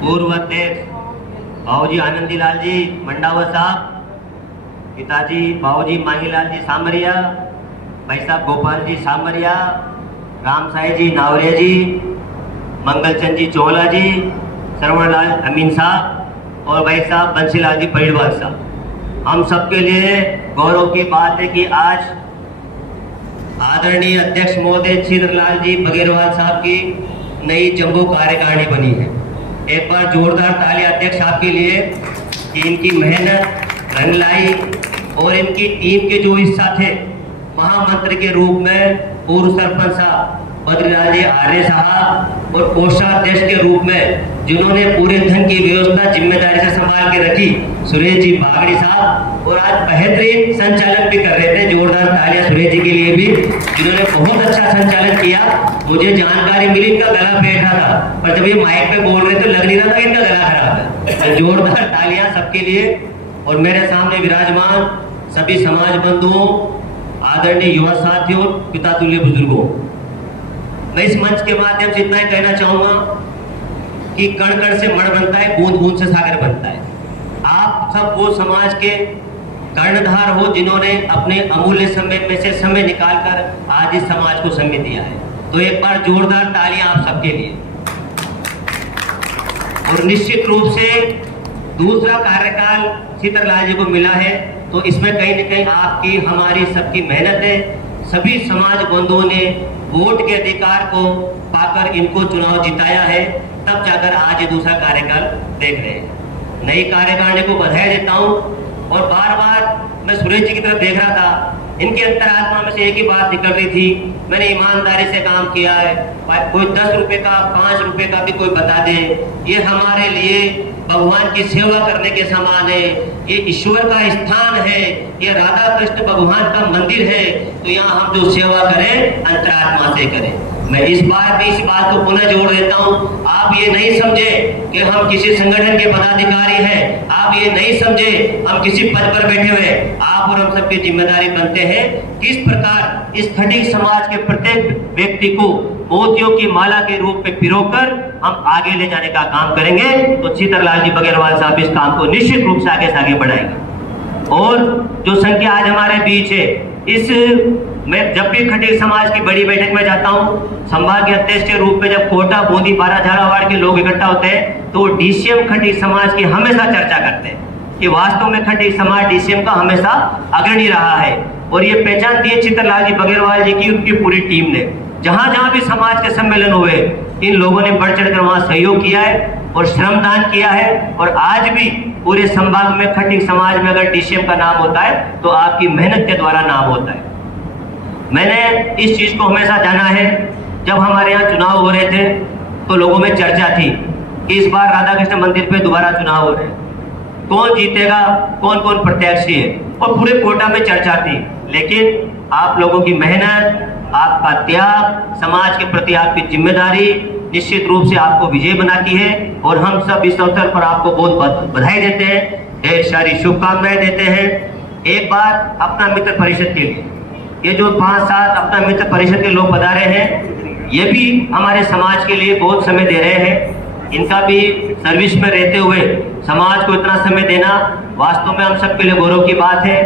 पूर्व अध्यक्ष बाबूजी आनंदीलाल जी मंडावा साहब, पिताजी बाबूजी मांगीलाल जी सामरिया, भाई साहब गोपाल जी सामरिया, राम साई जी नावरिया जी, मंगलचंद जी चोला जी, श्रवणलाल अमीन साहब और भाई साहब बंसीलाल जी परिवार साहब। हम सबके लिए गौरव की बात है कि आज आदरणीय अध्यक्ष महोदय चीतरलाल जी बगेरवाल साहब की नई जम्बो कार्यकारिणी बनी है। एक बार जोरदार तालियां अध्यक्ष साहब के लिए कि इनकी मेहनत रंग लाई और इनकी टीम के जो हिस्सा थे, महामंत्री के रूप में पूर्व सरपंच साहब बद्रीलाल जी आर्य साहब और कोषाध्यक्ष के रूप में जिन्होंने पूरे धन की व्यवस्था जिम्मेदारी से संभाल के रखी, सुरेश जी बागड़ी साहब, और आज बेहतरीन संचालन भी कर रहे थे। जोरदार तालियां सुरेश जी के लिए भी, जिन्होंने बहुत अच्छा संचालन किया। मुझे जानकारी मिली इनका गला बैठा था, पर जब ये माइक पे बोल रहे थे लग नहीं रहा था इनका गला खराब है। तो जोरदार तालियां सबके लिए। और मेरे सामने विराजमान सभी समाज बंधुओं, आदरणीय युवा साथियों, पिता तुल्य बुजुर्गों, मैं इस मंच के माध्यम से इतना ही कहना चाहूंगा कि कण कण से मण बनता है, बूंद बूंद से सागर बनता है। आप सब वो समाज के कर्णधार हो जिन्होंने अपने अमूल्य समय में से समय निकालकर आज इस समाज को समय दिया है। तो एक बार जोरदार तालियां आप सबके लिए। और निश्चित रूप से दूसरा कार्यकाल चीतरलाल जी को मिला है, तो इसमें कहीं न कहीं आपकी हमारी सबकी मेहनत है। सभी समाज बंधुओं ने वोट के अधिकार को पाकर इनको चुनाव जिताया है, तब जाकर आज ये दूसरा कार्यकाल देख रहे हैं। नई कार्यकारिणी को बधाई देता हूं। और बार बार मैं सुरेश जी की तरफ देख रहा था, इनके अंतरात्मा में से एक ही बात निकल रही थी, मैंने ईमानदारी से काम किया है। कोई 10 रुपए का 5 रुपए का भी कोई बता दे, ये हमारे लिए भगवान की सेवा करने के समान है, ये ईश्वर का स्थान है, ये राधा कृष्ण भगवान का मंदिर है। तो यहाँ हम जो सेवा करें अंतरात्मा से करें। मैं इस बार भी इस बात को पुनः जोड़ देता हूँ। आप ये नहीं समझे कि हम किसी संगठन के पदाधिकारी हैं, आप ये नहीं समझे हम किसी पद पर बैठे हुए। आप और हम सबकी जिम्मेदारी बनते हैं किस प्रकार इस खटीक समाज के प्रत्येक व्यक्ति को मोतियों की माला के रूप में पिरोकर हम आगे ले जाने का काम करेंगे। तो चीतरलाल जी बगेरवाल साहब इस काम को निश्चित रूप से आगे बढ़ाएंगे। और जो संख्या आज हमारे बीच है, इस मैं जब भी खटीक समाज की बड़ी बैठक में जाता हूं, संभागीय अध्यक्ष के रूप में जब कोटा, बूंदी, बारा, झालावाड़ के लोग इकट्ठा होते हैं, तो डीसीएम खटीक समाज की हमेशा चर्चा करते हैं कि वास्तव में खटीक समाज डीसीएम का हमेशा अग्रणी रहा है। और ये पहचान दी है चीतरलाल जी बगेरवाल जी की, उनकी पूरी टीम ने। जहां जहां भी समाज के सम्मेलन हुए, इन लोगों ने बढ़ चढ़कर वहां सहयोग किया है और श्रमदान किया है। और आज भी पूरे संभाग में खटीक समाज में अगर डीसीएम का नाम होता है तो आपकी मेहनत के द्वारा नाम होता है। मैंने इस चीज को हमेशा जाना है। जब हमारे यहाँ चुनाव हो रहे थे तो लोगों में चर्चा थी कि इस बार राधा कृष्ण मंदिर पे दोबारा चुनाव हो रहे हैं, कौन जीतेगा, कौन कौन प्रत्याशी है, और पूरे कोटा में चर्चा थी। लेकिन आप लोगों की मेहनत, आपका त्याग, समाज के प्रति आपकी जिम्मेदारी निश्चित रूप से आपको विजय बनाती है। और हम सब इस अवसर पर आपको बहुत बधाई देते हैं, ढेर सारी शुभकामनाएं देते हैं। एक बार अपना मित्र परिषद के लिए, ये जो 5-7 अपना मित्र परिषद के लोग पधारे हैं, ये भी हमारे समाज के लिए बहुत समय दे रहे हैं। इनका भी सर्विस में रहते हुए समाज को इतना समय देना वास्तव में हम सबके लिए गौरव की बात है।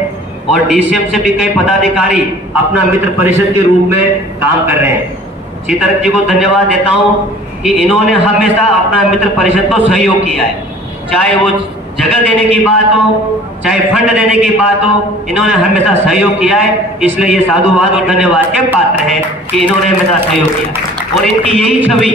और डीसीएम से भी कई पदाधिकारी अपना मित्र परिषद के रूप में काम कर रहे हैं। चीतर जी को धन्यवाद देता हूं कि इन्होंने हमेशा अपना मित्र परिषद को सहयोग किया है, चाहे वो जगह देने की बात हो, चाहे फंड देने की बात हो, इन्होंने हमेशा सहयोग किया है। इसलिए ये साधुवाद और धन्यवाद के पात्र है कि इन्होंने हमेशा सहयोग किया। और इनकी यही छवि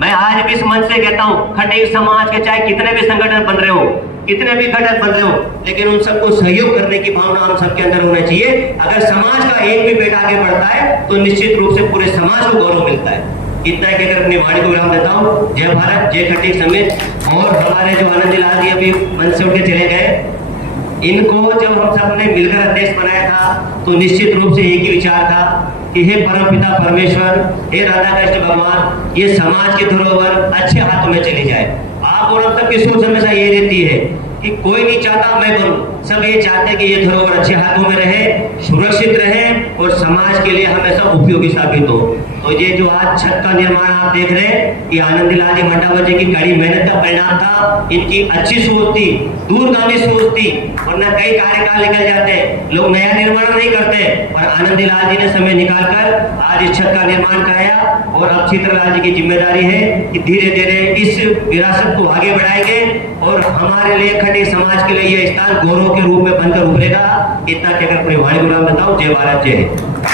मैं आज भी इस मंच से कहता हूँ, खटीक समाज के चाहे कितने भी संगठन बन रहे हो, कितने भी घटक बन रहे हो, लेकिन उन सबको सहयोग करने की भावना हम सबके अंदर होना चाहिए। अगर समाज का एक भी बेटा आगे बढ़ता है तो निश्चित रूप से पूरे समाज को गौरव मिलता है। इतना कहकर अपनी वाणी को विराम देता हूँ। जय भारत, जय खटीक समेत। और हमारे जो आनंदीलाल जी अभी मंच से उठ के चले गए, इनको जब हम सब ने मिलकर अध्यक्ष बनाया था तो निश्चित रूप से एक ही विचार था कि हे परमपिता परमेश्वर, हे राधा कृष्ण भगवान, ये समाज की धरोहर अच्छे हाथों में चली जाए। आप और हम सबकी सोच हमेशा ये रहती है कि कोई नहीं चाहता मैं बनूं, सब ये चाहते हैं कि ये धरोहर अच्छे हाथों में रहे, सुरक्षित रहे और समाज के लिए हमेशा उपयोगी साबित हो। तो ये जो आज छत का निर्माण आप देख रहे हैं, ये आनंदलाल जी मंडावा जी की कड़ी मेहनत का परिणाम था। इनकी अच्छी सोच थी, दूरगामी सोच थी, वरना कई कार्यकाल निकल जाते हैं, लोग नया निर्माण नहीं करते। और आनंदलाल जी ने समय निकालकर आज इस छत का निर्माण कराया। और अब चित्रलाल जी की जिम्मेदारी है कि धीरे धीरे इस विरासत को आगे बढ़ाएंगे और हमारे लिए खंडी समाज के लिए यह स्थान गौरव के रूप में बनकर उभरेगा। इतना कहकर अपने वाणी गुलाम बताऊं। जय भारत, जय हिंद।